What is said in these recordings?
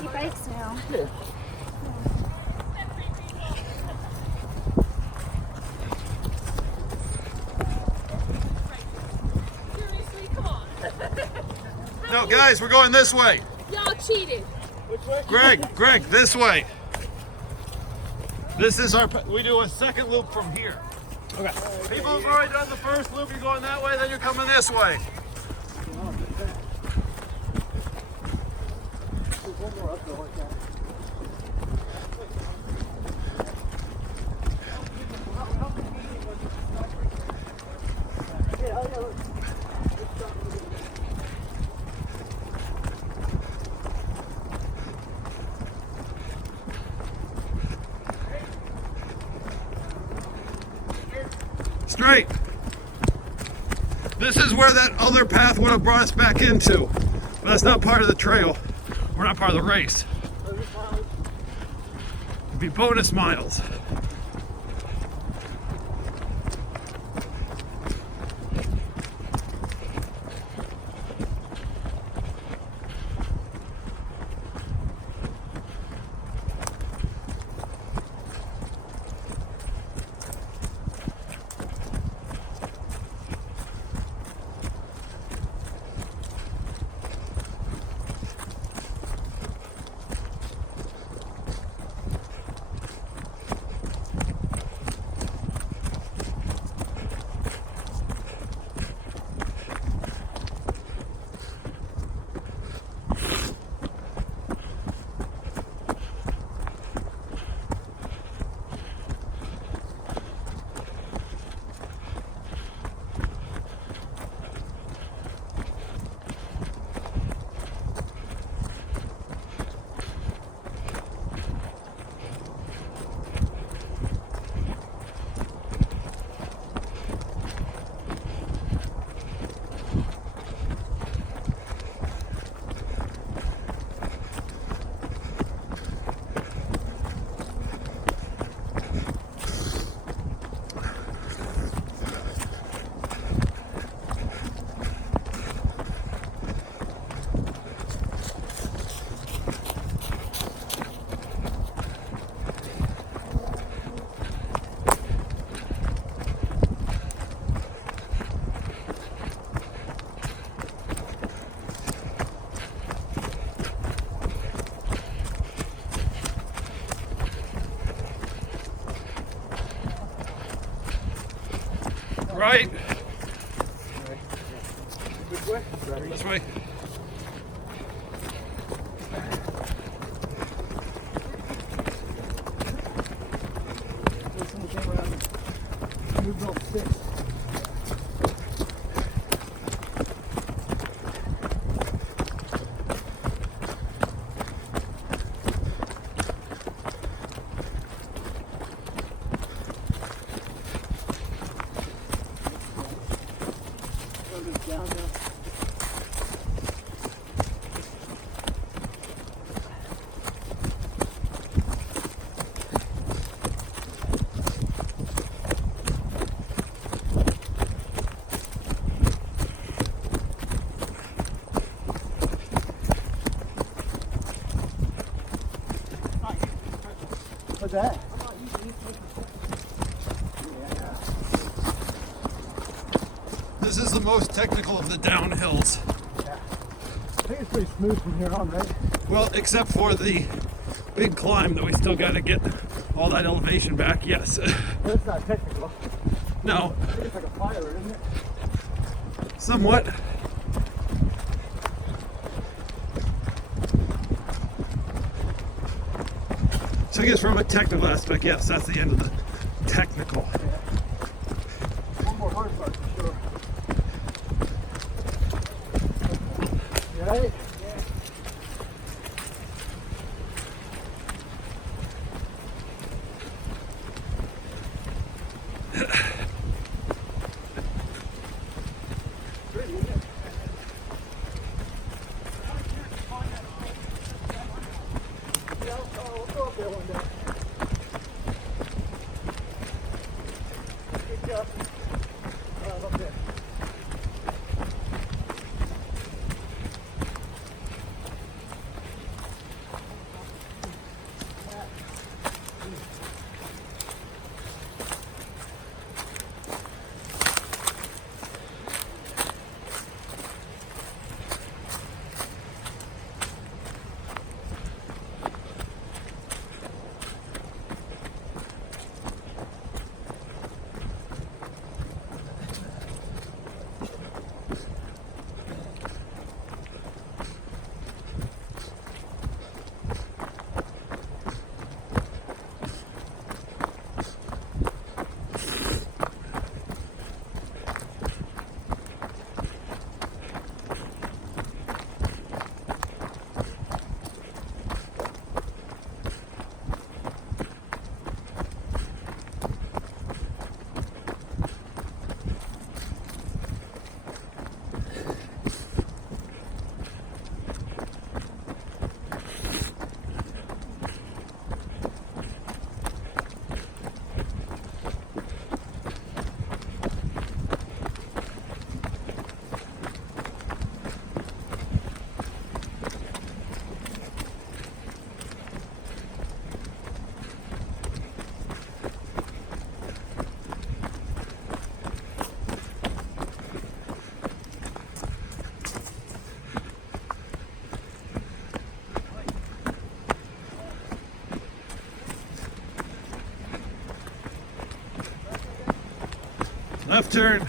He bikes now. Yeah. Seriously, come on. No, guys, we're going this way. Y'all cheated. Which way? Greg, this way. This is our, we do a second loop from here. Okay. People who've already done the first loop, you're going that way, then you're coming this way. There's one more uphill like that. Straight. This is where that other path would have brought us back into. But that's not part of the trail. We're not part of the race. It'd be bonus miles. Right. Which way? This way. Someone came around and moved all the sticks. Down there. What's that? This is the most technical of the downhills. Yeah. I think it's pretty smooth from here on, right? Well, except for the big climb that we still got to get all that elevation back. Yes. But it's not technical. No. I think it's like a pilot, isn't it? Somewhat. So I guess from a technical aspect, yes, that's the end of the technical. One more hard part for sure. You right? Left turn.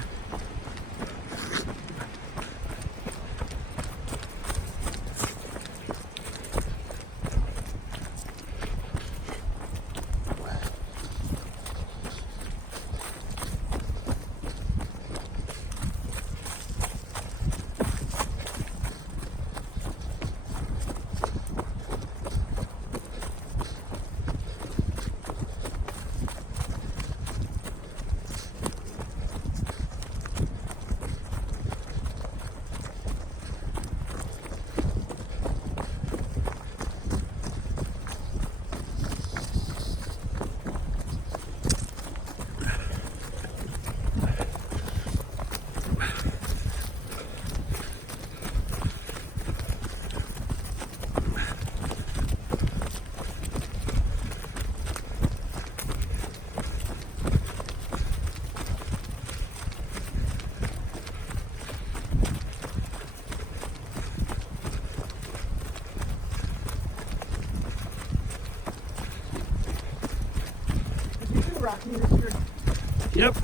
Yep.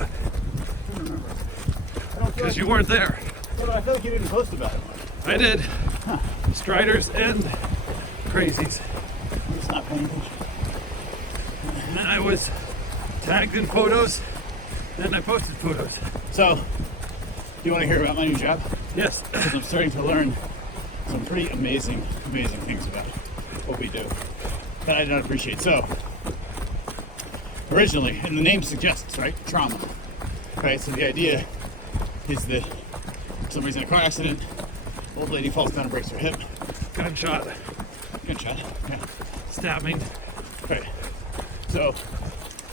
Because you weren't there. Yeah, but I feel like you didn't post about it much. I did. Striders and crazies. I'm just not paying attention. And then I was tagged in photos. Then I posted photos. So, do you want to hear about my new job? Yes. Because I'm starting to learn some pretty amazing things about what we do that I don't appreciate. So, originally, and the name suggests, right, trauma, right? So the idea is that somebody's in a car accident, old lady falls down and breaks her hip. Gunshot. Yeah. Stabbing. Right. So,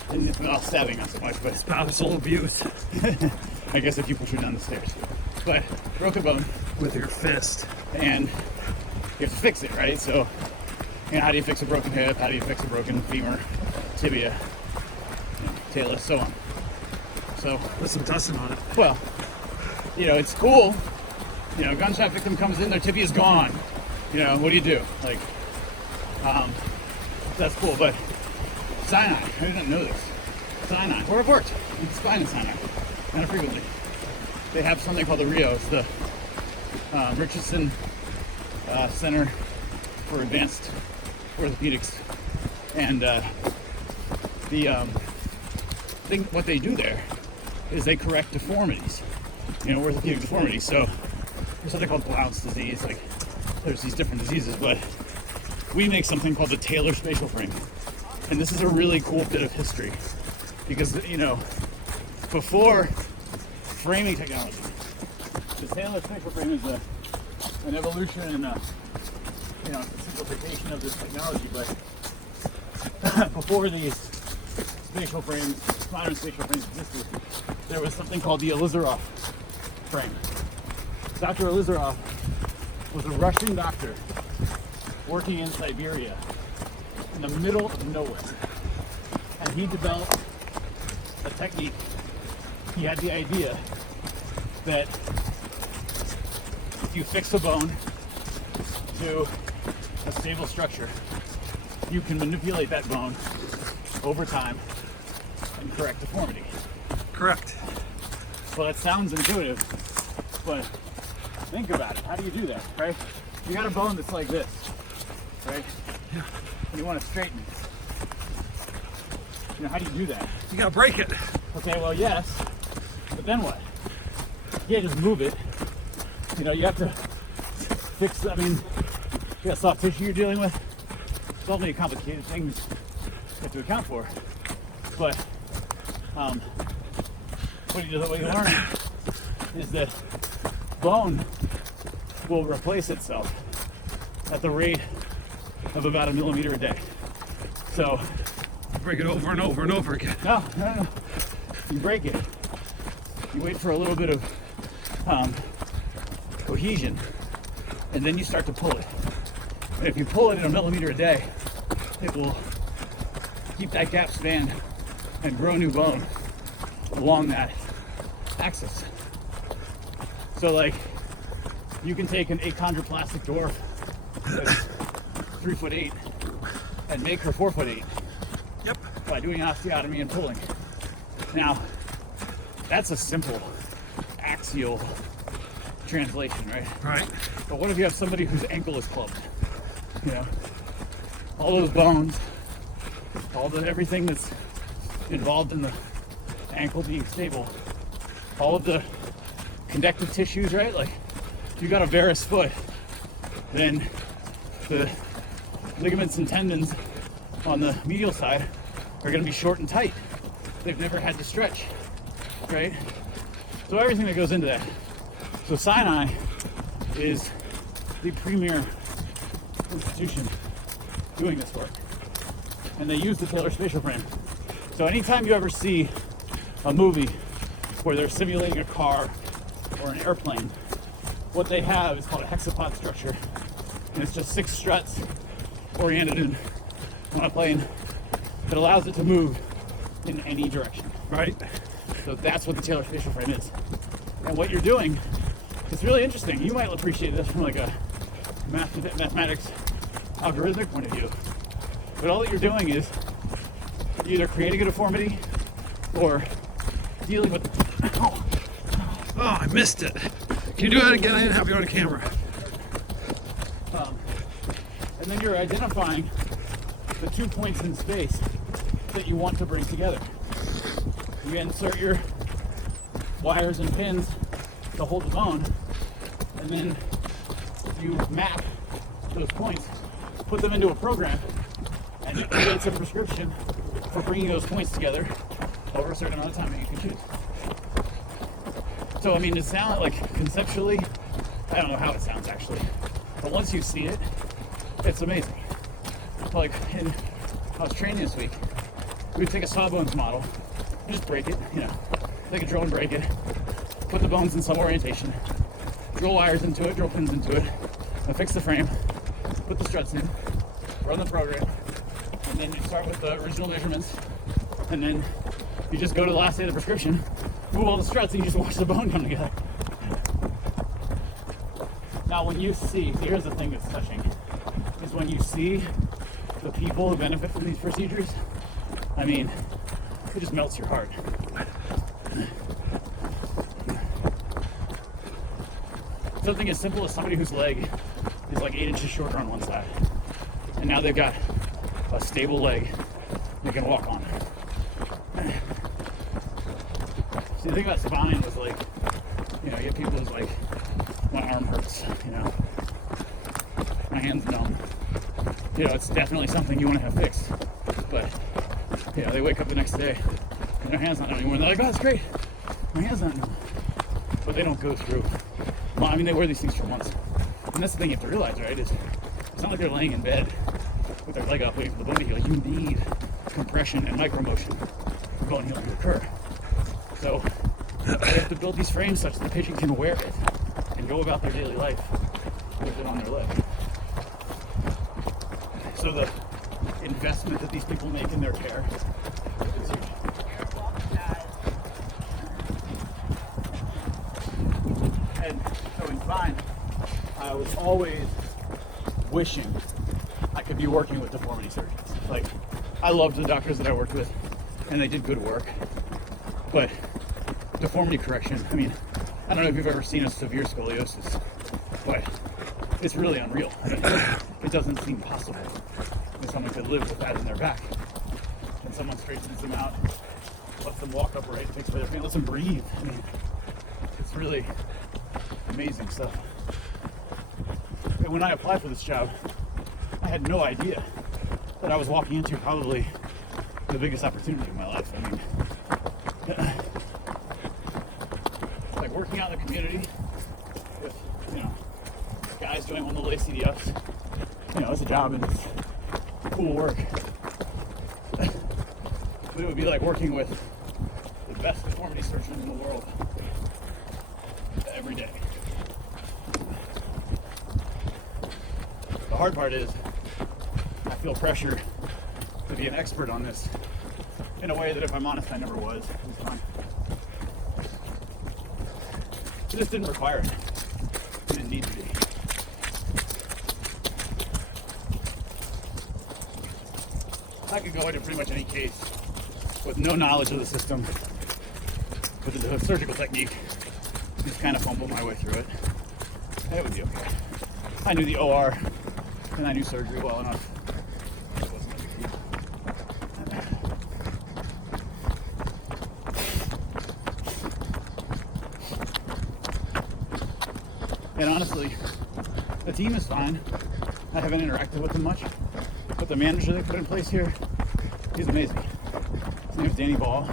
and well, stabbing not so much, but Spousal abuse. I guess if you push her down the stairs. But broken bone, With your fist. and you have to fix it, right? So, how do you fix a broken hip? How do you fix a broken femur, tibia, talus, so on? So, Put some tussin on it. well, it's cool. Gunshot victim comes in, their tibia's gone. What do you do? Like, that's cool, but Sinai, I didn't know this. Sinai, where I've worked, it's fine in Sinai, kind of frequently. They have something called the Rio. It's the Richardson Center for Advanced Orthopedics, and what they do there is they correct deformities, orthopedic deformities. So there's something called Blount's disease. Like, there's these different diseases, but we make something called the Taylor spatial frame, and this is a really cool bit of history because before framing technology, the Taylor spatial frame is an evolution and a simplification of this technology. But before these spatial frames, modern spatial frames existed, there was something called the Elizarov frame. Dr. Elizarov was a Russian doctor working in Siberia in the middle of nowhere. And he developed a technique. He had the idea that if you fix a bone to a stable structure, you can manipulate that bone over time and correct deformity. Correct. Well, that sounds intuitive, but think about it. How do you do that, right? You got a bone that's like this, right? Yeah. And you want to straighten it. How do you do that? You gotta break it. Okay, well, yes, but then what? You can't just move it. You have to fix, you got soft tissue you're dealing with. So many complicated things you have to account for. But what you learn is that bone will replace itself at the rate of about 1 millimeter a day. So Break it over and over and over again. no. You break it. You wait for a little bit of cohesion, and then you start to pull it. And if you pull it in 1 millimeter a day, it will keep that gap spanned and grow new bone along that axis. So, like, you can take an achondroplastic dwarf that's 3'8" and make her 4'8" Yep. by doing osteotomy and pulling. Now, That's a simple axial translation, right? Right. But what if you have somebody whose ankle is clubbed? You know, all those bones, everything that's involved in the ankle being stable, all of the connective tissues, right? Like, if you got a varus foot, then the ligaments and tendons on the medial side are going to be short and tight. They've never had to stretch, right? So everything that goes into that. So Sinai is the premier institution doing this work, and they use the Taylor spatial frame. So anytime you ever see a movie where they're simulating a car or an airplane, what they have is called a hexapod structure, and it's just 6 struts oriented in on a plane that allows it to move in any direction. Right. So that's what the Taylor spatial frame is. And what you're doing is really interesting. You might appreciate this from like a mathematics algorithmic point of view. But all that you're doing is either creating a deformity or dealing with... Oh, I missed it. Can you do that again? I didn't have you on camera. And then you're identifying the 2 points in space that you want to bring together. You insert your wires and pins to hold the bone, and then you map those points, put them into a program, and it creates a prescription for bringing those points together over a certain amount of time that you can choose. So, I mean, it sounds like conceptually, I don't know how it sounds actually, but once you see it, it's amazing. Like, I was training this week, we would take a sawbones model, just break it, you know, take a drill and break it, put the bones in some orientation, drill wires into it, drill pins into it, affix the frame, put the struts in, run the program, and then you start with the original measurements, and then you just go to the last day of the prescription, move all the struts, and you just watch the bone come together. Now when you see, here's the thing that's touching, is when you see the people who benefit from these procedures, I mean, it just melts your heart. Something as simple as somebody whose leg is like 8 inches shorter on one side, and now they've got a stable leg they can walk on. See, the thing about spine was like, you know, you get people who's like, my arm hurts, you know, my hand's numb. You know, it's definitely something you want to have fixed. But, you know, they wake up the next day and their hand's not numb anymore. And they're like, oh, that's great. My hand's not numb. But they don't go through. Well, I mean, they wear these things for months. And that's the thing you have to realize, right? Is it's not like they're laying in bed with their leg up waiting for the bone to heal. You need compression and micromotion for bone healing to occur. So they have to build these frames such that the patient can wear it and go about their daily life with it on their leg. So the investment that these people make in their care is huge. And so in spine, I was always wishing I could be working with deformity surgeons. Like, I loved the doctors that I worked with, and they did good work. But deformity correction, I mean, I don't know if you've ever seen a severe scoliosis, but it's really unreal. I mean, it doesn't seem possible that someone could live with that in their back. And someone straightens them out, lets them walk upright, takes away their pain, lets them breathe. I mean, it's really amazing stuff. And when I applied for this job, I had no idea that I was walking into probably the biggest opportunity in my life. I mean, like working out in the community with, you know, guys doing one of the CDFs, you know, it's a job and it's cool work. But it would be like working with the best deformity surgeons in the world every day. The hard part is I feel pressure to be an expert on this in a way that, if I'm honest, I never was. It's fine. It just didn't require it. It didn't need to be. I could go into pretty much any case with no knowledge of the system with the surgical technique, just kind of fumbled my way through it. And it would be okay. I knew the OR and I knew surgery well enough. It wasn't a big deal. And honestly, the team is fine. I haven't interacted with them much, but the manager they put in place here, he's amazing. His name is Danny Ball.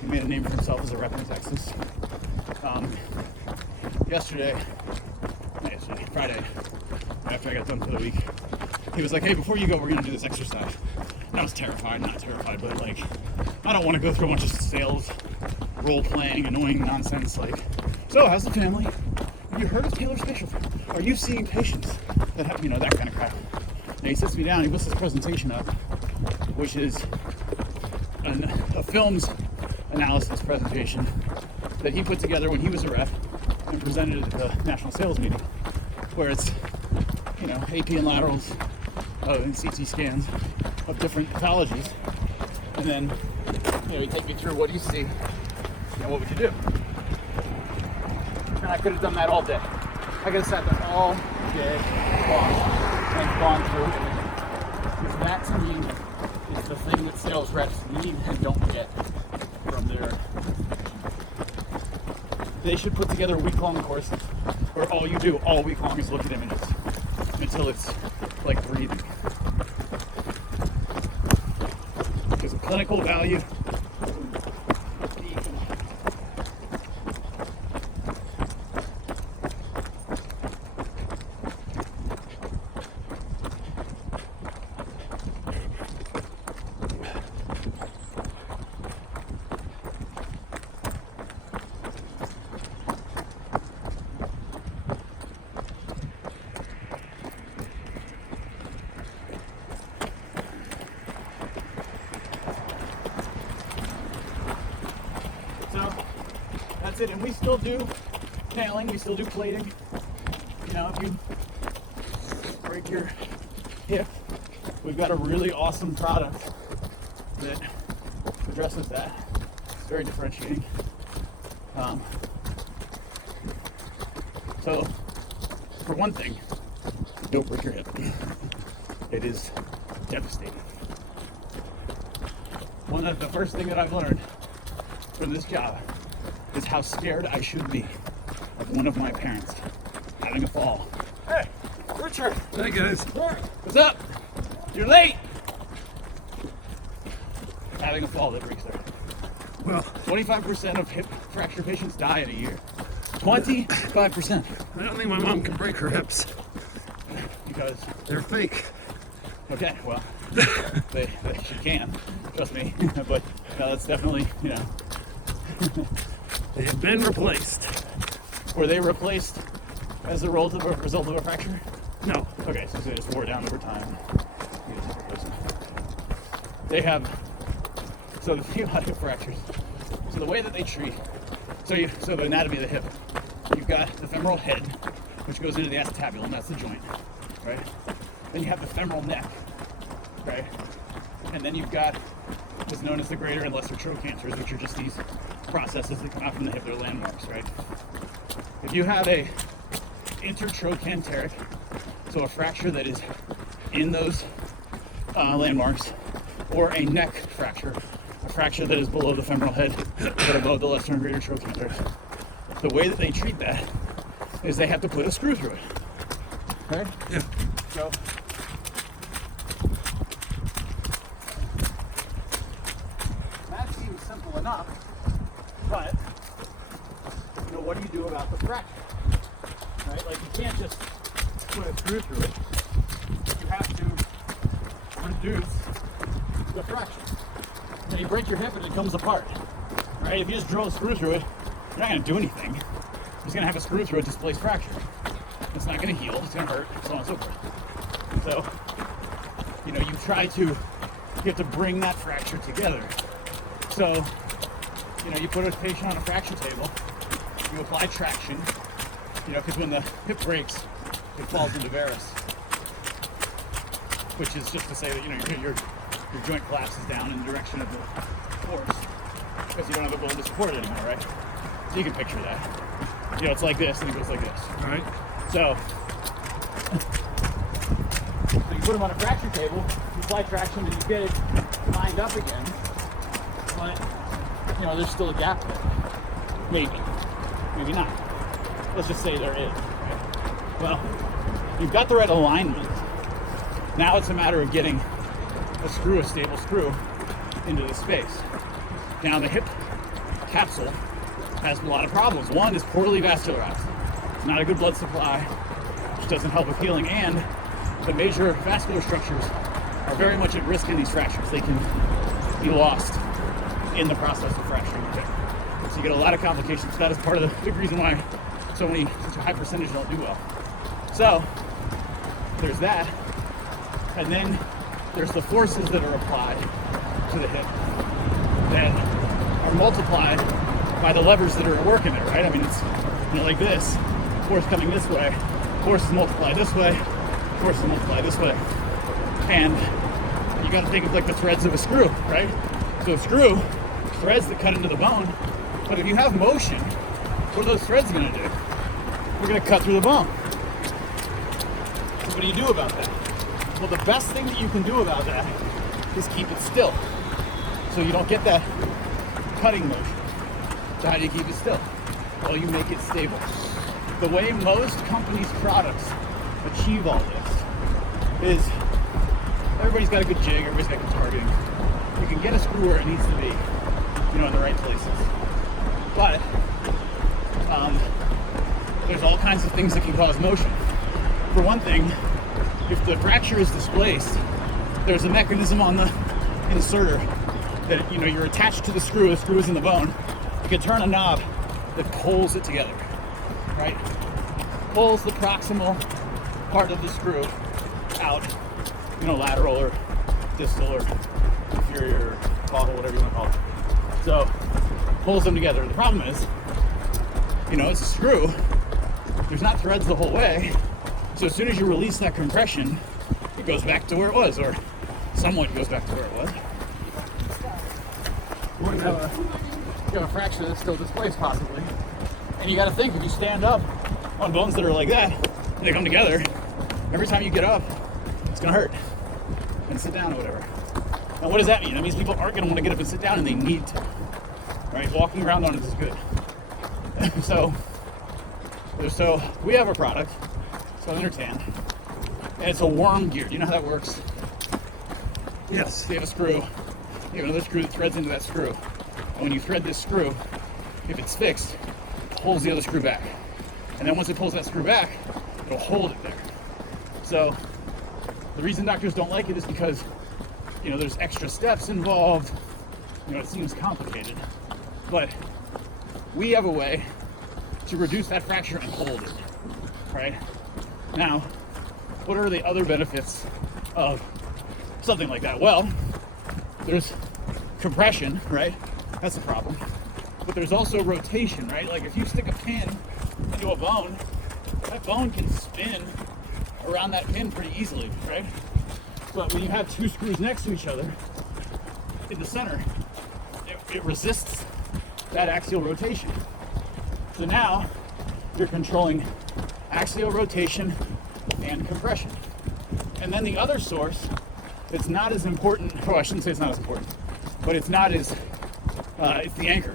He made a name for himself as a rep in Texas. Friday, after I got done for the week, he was like, hey, before you go, we're gonna do this exercise. And I was terrified, not terrified, but like, I don't want to go through a bunch of sales, role-playing, annoying nonsense. Like, so how's the family? Have you heard of Taylor's facial? Are you seeing patients that have, that kind of crap? And he sits me down, he puts this presentation up, which is a films analysis presentation that he put together when he was a rep and presented it at the national sales meeting, where it's, AP and laterals and CT scans of different pathologies, and then, you take me through what do you see, what would you do? And I could have done that all day. I could have sat there all day long and gone through it. Because that to me is the thing that sales reps need and don't get from their. They should put together week-long courses where all you do all week long is look at images until it's like breathing. Because of clinical value. That's it, and we still do nailing, we still do plating. If you break your hip, we've got a really awesome product that addresses that. It's very differentiating. So, for one thing, don't break your hip. It is devastating. The first thing that I've learned from this job is how scared I should be of one of my parents having a fall. Hey, Richard. Hey guys. What's up? You're late. Having a fall that breaks their hip. Well, 25% of hip fracture patients die in a year. 25%. I don't think my mom can break her hips. Because they're fake. Okay, well, she can. Trust me. But that's definitely, They have been replaced. Were they replaced as a result of a fracture? No. Okay, so they just wore down over time. They have. So the thing about hip fractures. So the way that they treat. So the anatomy of the hip. You've got the femoral head, which goes into the acetabulum. That's the joint, right? Then you have the femoral neck, right? And then you've got what's known as the greater and lesser trochanters, which are just these processes that come out from the hip. They're landmarks, right? If you have a intertrochanteric, so a fracture that is in those landmarks, or a neck fracture, a fracture that is below the femoral head, but above the lesser and greater trochanters, the way that they treat that is they have to put a screw through it. Okay? Yeah. So that seems simple enough, but what do you do about the fracture? Right? Like, you can't just put a screw through it. You have to reduce the fracture. Then you break your hip and it comes apart. Right? If you just drill a screw through it, you're not going to do anything. You're just going to have a screw through a displaced fracture. It's not going to heal. It's going to hurt, so on and so forth. So, you have to bring that fracture together. So, you put a patient on a fracture table, you apply traction, because when the hip breaks, it falls into varus, which is just to say that, your joint collapses down in the direction of the force. because you don't have a bone to support it anymore, right? So you can picture that. You know, it's like this and it goes like this. Right. So you put them on a fracture table, you apply traction and you get it lined up again. But, you know, there's still a gap there. Maybe. Maybe not. Let's just say there is. Right? Well, you've got the right alignment. Now it's a matter of getting a stable screw, into the space. Now the hip capsule has a lot of problems. One is poorly vascularized. It's not a good blood supply, which doesn't help with healing, and the major vascular structures are very much at risk in these fractures. They can be lost in the process of fracturing the hip. So you get a lot of complications. That is part of the big reason why such a high percentage don't do well. So there's that. And then there's the forces that are applied to the hip that are multiplied by the levers that are at work in there, right? I mean, it's, you know, like this, force coming this way, forces multiply this way, forces multiply this way. And you got to think of like the threads of a screw, right? So a screw, threads that cut into the bone, but if you have motion, what are those threads going to do? They're going to cut through the bone. So what do you do about that? Well, the best thing that you can do about that is keep it still, so you don't get that cutting motion. So how do you keep it still? Well, you make it stable. The way most companies' products achieve all this is everybody's got a good jig, everybody's got good targeting. You can get a screw where it needs to be, you know, in the right places. But there's all kinds of things that can cause motion. For one thing, if the fracture is displaced, there's a mechanism on the inserter that, you know, you're attached to the screw is in the bone. You can turn a knob that pulls it together, right? Pulls the proximal part of the screw out, you know, lateral or distal or inferior or caudal, whatever you want to call it. So, pulls them together. The problem is, you know, it's a screw. There's not threads the whole way. So as soon as you release that compression, it goes back to where it was, or somewhat goes back to where it was. You have a fracture that's still displaced, possibly. And you got to think, if you stand up on bones that are like that, and they come together, every time you get up, it's going to hurt. And sit down or whatever. Now, what does that mean? That means people aren't going to want to get up and sit down, and they need to. Right? Walking around on it is good. So we have a product. It's called Intertan, and it's a worm gear. Do you know how that works? Yes. You have a screw, you have another screw that threads into that screw, and when you thread this screw, if it's fixed, it pulls the other screw back, and then once it pulls that screw back, it'll hold it there. So the reason doctors don't like it is because, you know, there's extra steps involved. You know, it seems complicated, but we have a way to reduce that fracture and hold it, right? Now, what are the other benefits of something like that? Well, there's compression, right? That's a problem. But there's also rotation, right? Like if you stick a pin into a bone, that bone can spin around that pin pretty easily, right? But when you have two screws next to each other in the center, it resists that axial rotation. So now you're controlling axial rotation and compression. And then the other source that's not as important, oh, I shouldn't say it's not as important, but it's not as, it's the anchor.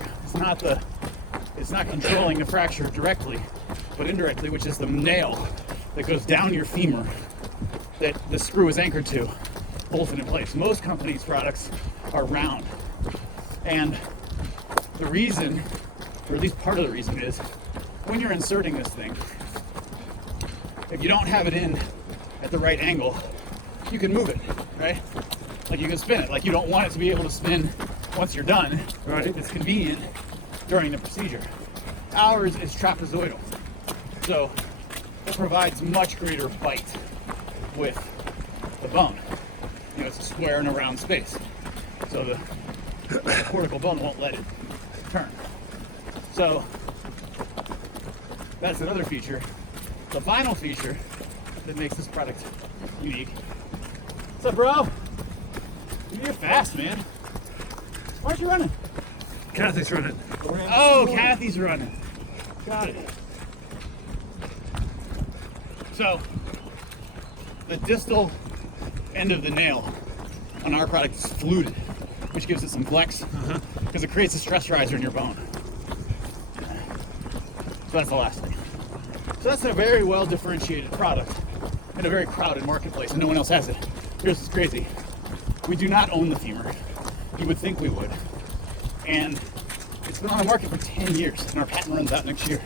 It's not controlling the fracture directly, but indirectly, which is the nail that goes down your femur that the screw is anchored to, holds it in place. Most companies' products are round. And the reason, or at least part of the reason, is when you're inserting this thing, if you don't have it in at the right angle, you can move it, right? Like you can spin it. Like you don't want it to be able to spin once you're done. Right. It's convenient during the procedure. Ours is trapezoidal, so it provides much greater bite with the bone. You know, it's a square in a round space, so the cortical bone won't let it turn. So that's another feature. The final feature that makes this product unique. What's up, bro? You're fast, man. Why aren't you running? Kathy's running. Oh, Kathy's running. Got it. So, the distal end of the nail on our product is fluted, which gives it some flex, because it creates a stress riser in your bone. So that's the last thing. So that's a very well differentiated product in a very crowded marketplace, and no one else has it. Here's what's crazy. We do not own the femur. You would think we would. And it's been on the market for 10 years, and our patent runs out next year.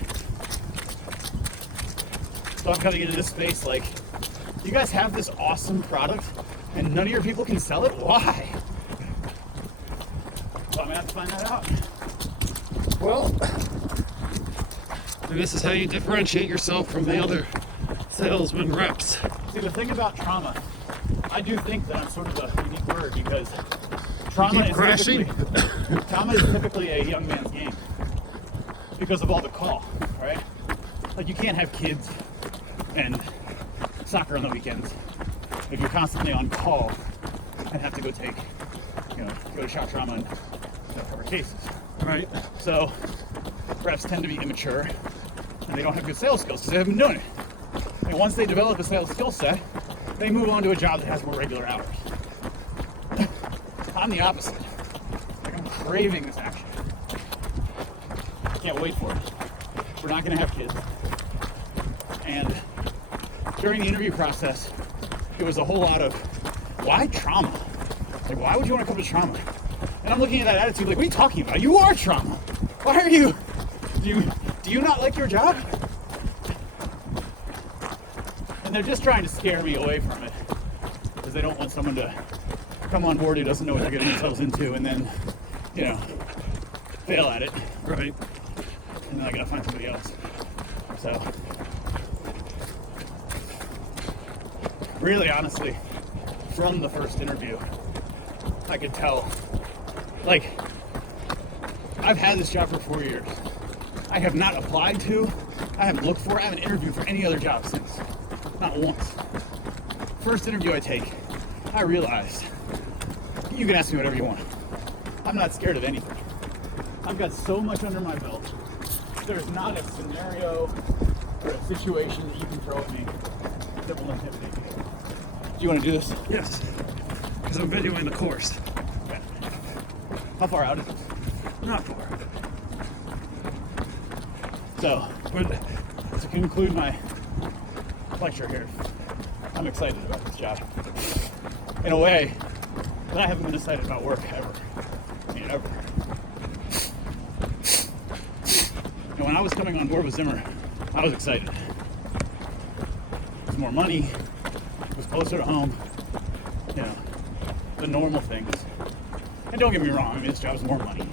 So I'm coming into this space like, you guys have this awesome product, and none of your people can sell it? Why? So I'm gonna have to find that out. Well, and this is how you differentiate yourself from the other salesman reps. See, the thing about trauma, I do think that I'm sort of a unique word because trauma is typically a young man's game because of all the call, right? Like you can't have kids and soccer on the weekends if you're constantly on call and have to go take, go to shot trauma and cover cases. Right. So reps tend to be immature and they don't have good sales skills because they haven't been doing it. And once they develop a sales skill set, they move on to a job that has more regular hours. I'm the opposite. Like I'm craving this action. I can't wait for it. We're not gonna have kids. And during the interview process, it was a whole lot of, why trauma? Like, why would you want to come to trauma? And I'm looking at that attitude like, what are you talking about? You are trauma. Why are you, do you not like your job? And they're just trying to scare me away from it because they don't want someone to come on board who doesn't know what they're getting themselves into and then, fail at it. Right. And then I gotta find somebody else. So, really honestly, from the first interview, I could tell, like, I've had this job for 4 years. I have not applied to, I haven't looked for, I haven't interviewed for any other job since. Not once. First interview I take, I realized you can ask me whatever you want. I'm not scared of anything. I've got so much under my belt. There's not a scenario or a situation that you can throw at me that will intimidate me. Do you want to do this? Yes. Because I'm videoing the course. Okay. How far out is it? Not far. So, to conclude my lecture here, I'm excited about this job. In a way that I haven't been excited about work ever. I mean, ever. And when I was coming on board with Zimmer, I was excited. It was more money, it was closer to home, the normal things. And don't get me wrong, I mean, this job is more money.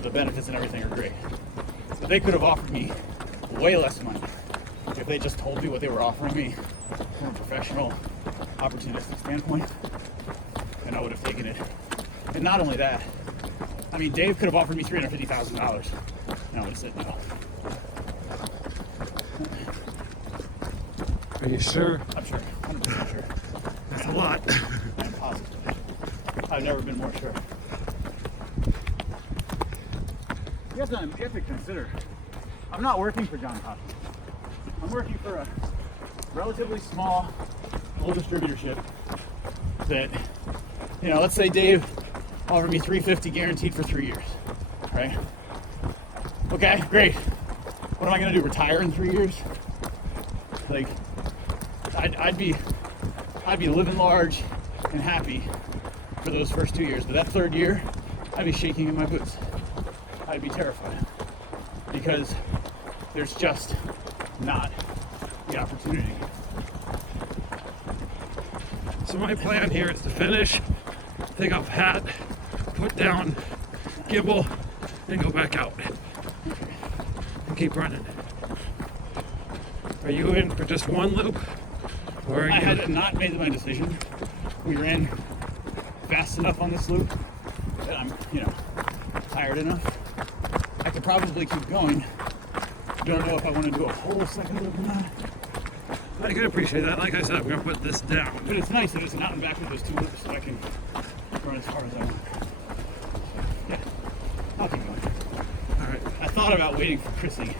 The benefits and everything are great. But they could have offered me way less money if they just told me what they were offering me from a professional, opportunistic standpoint, and I would have taken it. And not only that, I mean, Dave could have offered me $350,000, and I would have said no. Are you sure? I'm sure. 100% sure. That's a lot. I'm positive. I've never been more sure. You have to consider, I'm not working for John Hopkins. I'm working for a relatively small little distributorship that, let's say Dave offered me $350 guaranteed for 3 years, right? Okay, great. What am I gonna do, retire in 3 years? Like, I'd be living large and happy for those first 2 years, but that third year, I'd be shaking in my boots. I'd be terrified because there's just not the opportunity. So my plan here is to finish, take off hat, put down gimbal, and go back out. And keep running. Are you in for just one loop? Or are I you... had not made my decision. We ran fast enough on this loop that I'm, tired enough. I could probably keep going. Don't know if I want to do a whole second loop or not. I can appreciate that. Like I said, I'm going to put this down. But it's nice that it's an out and back with those two loops so I can run as far as I want. thought about waiting for Chrissy,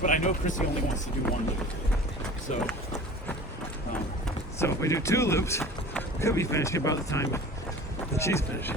but I know Chrissy only wants to do one loop. So, So if we do 2 loops, we'll be finishing about the time that she's finishing.